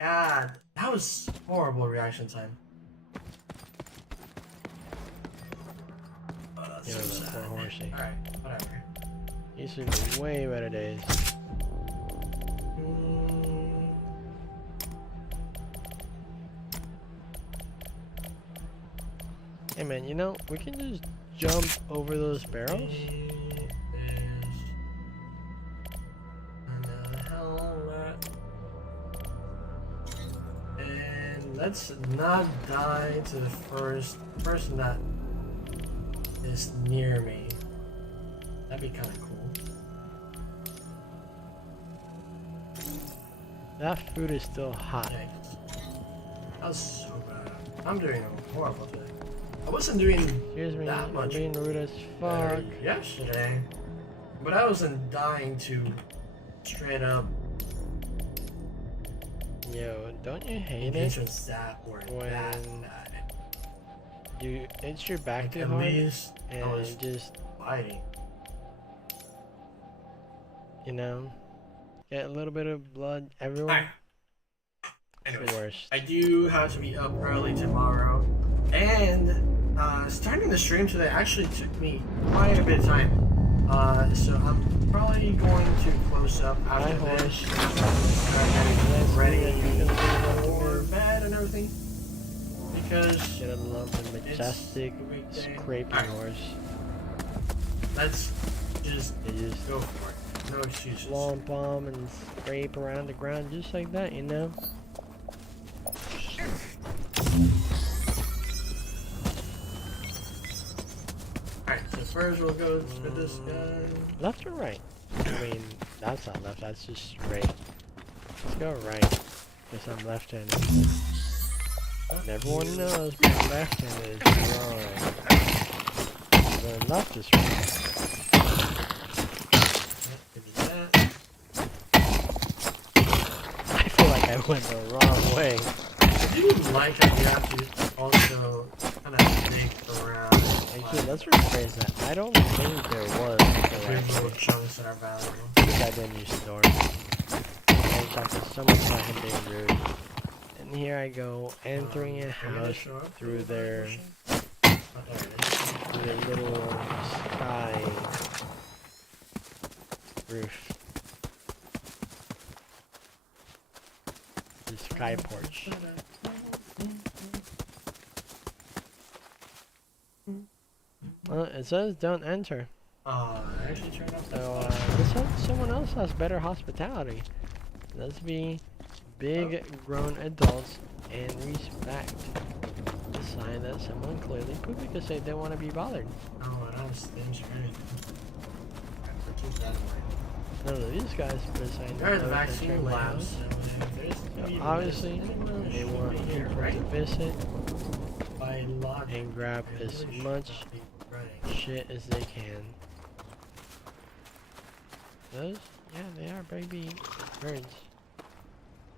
God, that was horrible reaction time. Oh, that's Yeah, so that sad. poor horsey. Alright, whatever. These are the way better days. Mm, Hey man, you know, we can just jump over those barrels. is let's not die to the first person that is near me. That'd be kind of cool. That food is still hot. Yikes. That was so bad. I'm doing horrible today. I wasn't doing Excuse me, that I'm much being rude as better fuck. yesterday, but I wasn't dying to straight up Yo, don't you hate it engagements that were when that bad. you itch your back Like, too at hard least I and was just, fighting. you know, get a little bit of blood everywhere? It's the Anyways, worst. I do have to be up early tomorrow, and starting the stream today actually took me quite a bit of time. So I'm probably going to close up after Hi, this. Let's Ready see if you can for do bed and everything, because Gotta love the majestic a weekday. scraping Alright. horse. let's just They just go for it. No excuses. womp bomb and scrape around the ground just like that, you know? Alright, so first we'll go for this guy. Left or right? I mean, that's not left, that's just straight. Let's go right, because I'm left-handed. And everyone knows my left-handed is wrong. The left is right. Give me that. I feel like I went the wrong way. I do like that you have to also kind of think around. Actually, let's rephrase that. I don't think there was a Big direction. little chunks that are valuable. I didn't use Storm. I'm talking so much about him being rude. And here I go, entering a house through their little sky roof. The sky porch. Well, it says don't enter. I actually turned off the So, this has, someone else has better hospitality. Let's be big grown adults and respect the sign that someone clearly put because they don't want to be bothered. Oh, I don't stinge or anything. Alright, keep that in mind. None of these guys put a sign There are that the no one can vaccine enter my labs. house. So there's So even obviously, anyone they should want be here, people right? to visit By logic. and grab I as really should much not be running. shit as they can. Those? Yeah, they are baby birds.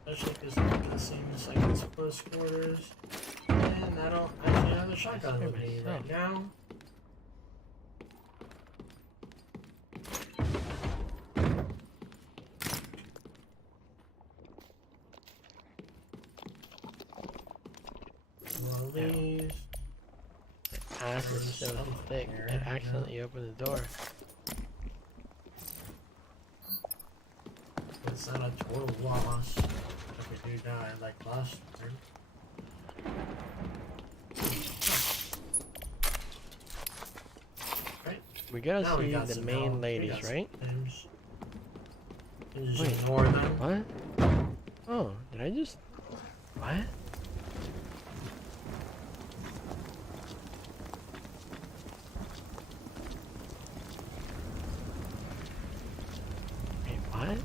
Especially because it seems like it's close quarters. And I don't actually have a shotgun with me right now. One of these. Ass is so thick, it accidentally opened the door. It's not a total loss if we do die like last turn. Right? We gotta Now we see got the some main help. We ladies, got some right? things. You just Wait. ignore them. What? Oh, did I just... What? Wait, what?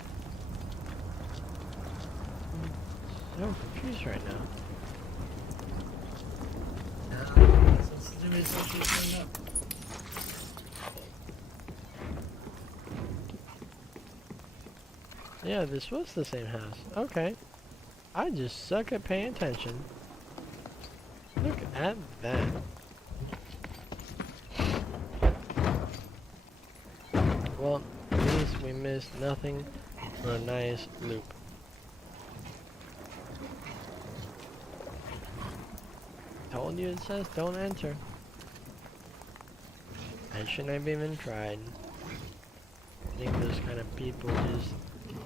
I'm so confused right now. Let's do it so she cleaned up. Yeah, this was the same house. Okay. I just suck at paying attention. Look at that. Well, at least we missed nothing for a nice loop. Told you it says don't enter. I shouldn't have even tried. I think those kind of people just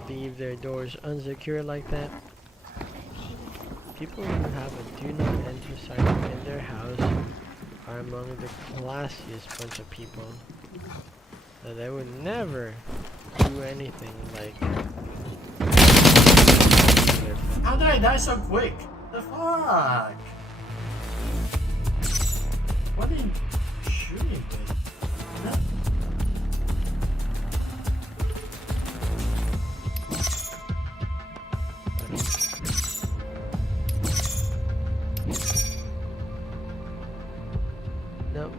leave their doors unsecured like that. People who have a do not enter sign in their house are among the classiest bunch of people. So they would never do anything like How did I die so quick? The fuck? What are you shooting with? No.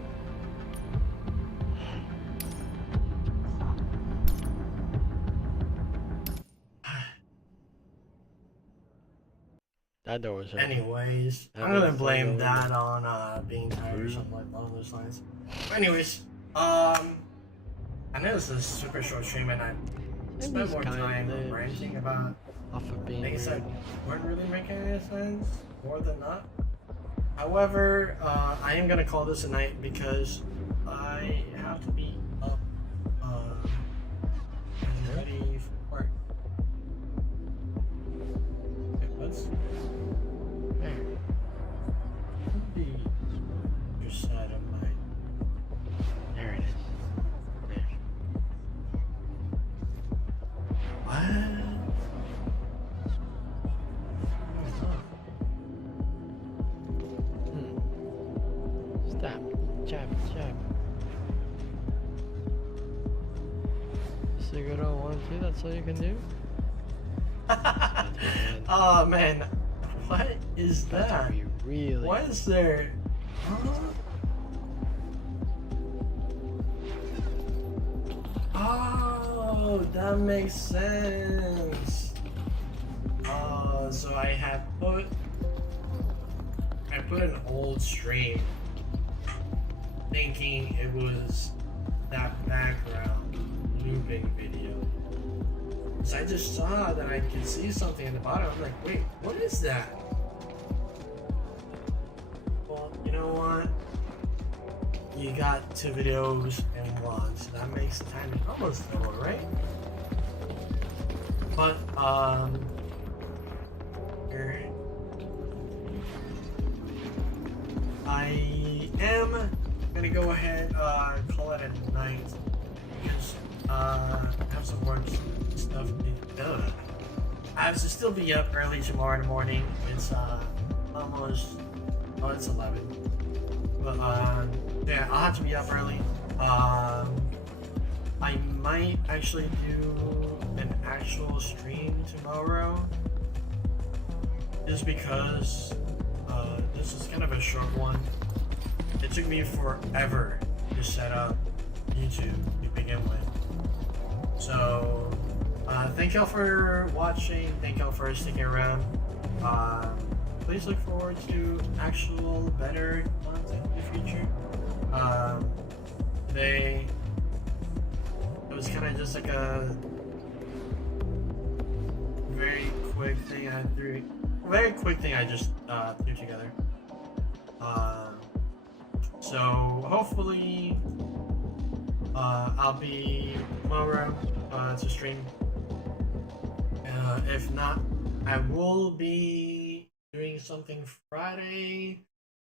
That door was open. Anyways, That I'm gonna means blame they'll go that in on being tired or something like along those lines. Anyways, I know this is a super short stream and I spent these more guys time live ranting about off of being things rude. that weren't really making any sense, more than not. However, I am gonna call this a night because I have to be up and ready for work. Okay, what's There. the your side of my There it is. There. what? Stab. Jab. Jab. Siguro 1, 2, that's all you can do? Oh man, what is That's how that? you really. What is there? Oh, that makes sense. So I put an old stream thinking it was that background looping video. So I just saw that I could see something in the bottom. I'm like, wait, what is that? Well, you know what? You got 2 videos in one, so that makes the timing almost double, right? But here I am gonna go ahead call it a night because I have some work stuff to do. I have to still be up early tomorrow morning. It's almost it's 11. But yeah, I'll have to be up early. I might actually do an actual stream tomorrow, just because this is kind of a short one. It took me forever to set up YouTube to begin with. So thank y'all for watching. Thank y'all for sticking around. Please look forward to actual better content in the future. Today it was kind of just like a very quick thing I just threw together. So hopefully I'll be tomorrow to stream. If not, I will be doing something Friday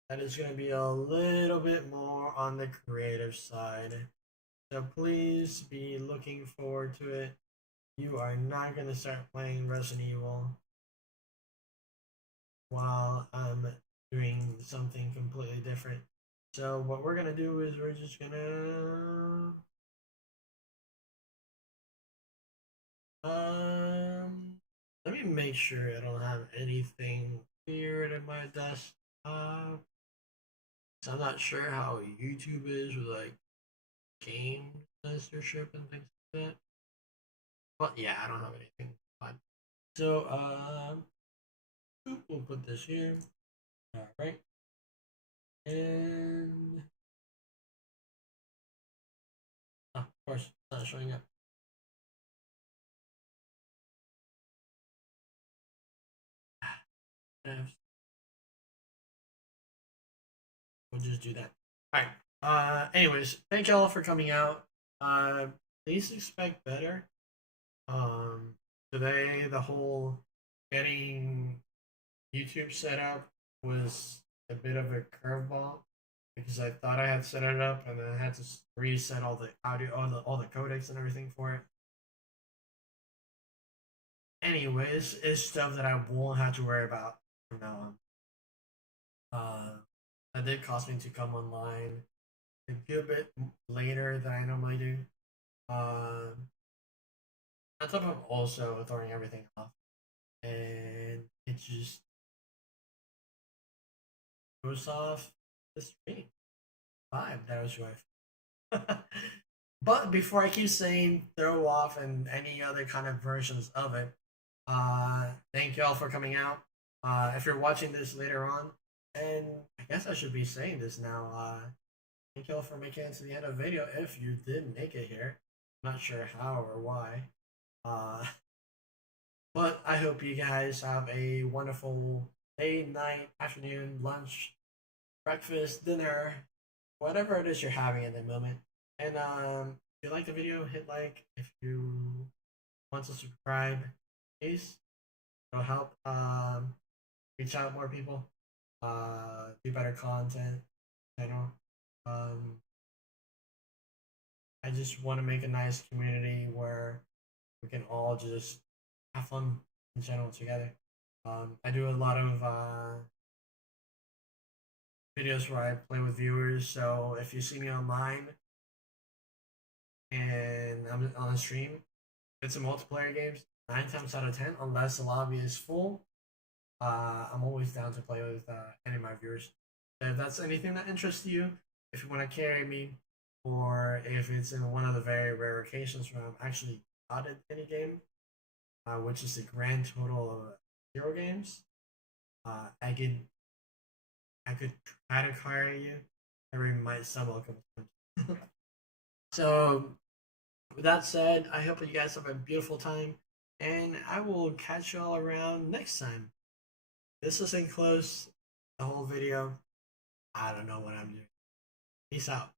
that is going to be a little bit more on the creative side. So please be looking forward to it. You are not going to start playing Resident Evil while I'm doing something completely different. So what we're going to do is we're just going to let me make sure I don't have anything weird in my desktop. So I'm not sure how YouTube is with like game censorship and things like that. But yeah, I don't have anything. So we'll put this here. All right, and of course it's not showing up. We'll just do that. Alright. Anyways, thank y'all for coming out. Please expect better. Today the whole getting YouTube set up was a bit of a curveball because I thought I had set it up and then I had to reset all the audio, all the codecs and everything for it. Anyways, it's stuff that I won't have to worry about from now on. That did cost me to come online a good bit later than I normally do. On top of also throwing everything off, and it just goes off the stream vibe that was right. But before I keep saying throw off and any other kind of versions of it, thank y'all for coming out. If you're watching this later on, and I guess I should be saying this now, thank y'all for making it to the end of the video if you did make it here. I'm not sure how or why. But I hope you guys have a wonderful day, night, afternoon, lunch, breakfast, dinner, whatever it is you're having at the moment. And if you like the video, hit like. If you want to subscribe, please. It'll help reach out more people, do better content in general. I just want to make a nice community where we can all just have fun in general together. I do a lot of videos where I play with viewers, so if you see me online and I'm on a stream, it's a multiplayer games. 9 times out of 10, unless the lobby is full, I'm always down to play with any of my viewers. So if that's anything that interests you, if you want to carry me, or if it's in one of the very rare occasions where I'm actually not in any game, which is a grand total of 0 games, I could try to carry you. Every might stumble a couple times. So, with that said, I hope you guys have a beautiful time, and I will catch y'all around next time. This isn't close, the whole video. I don't know what I'm doing. Peace out.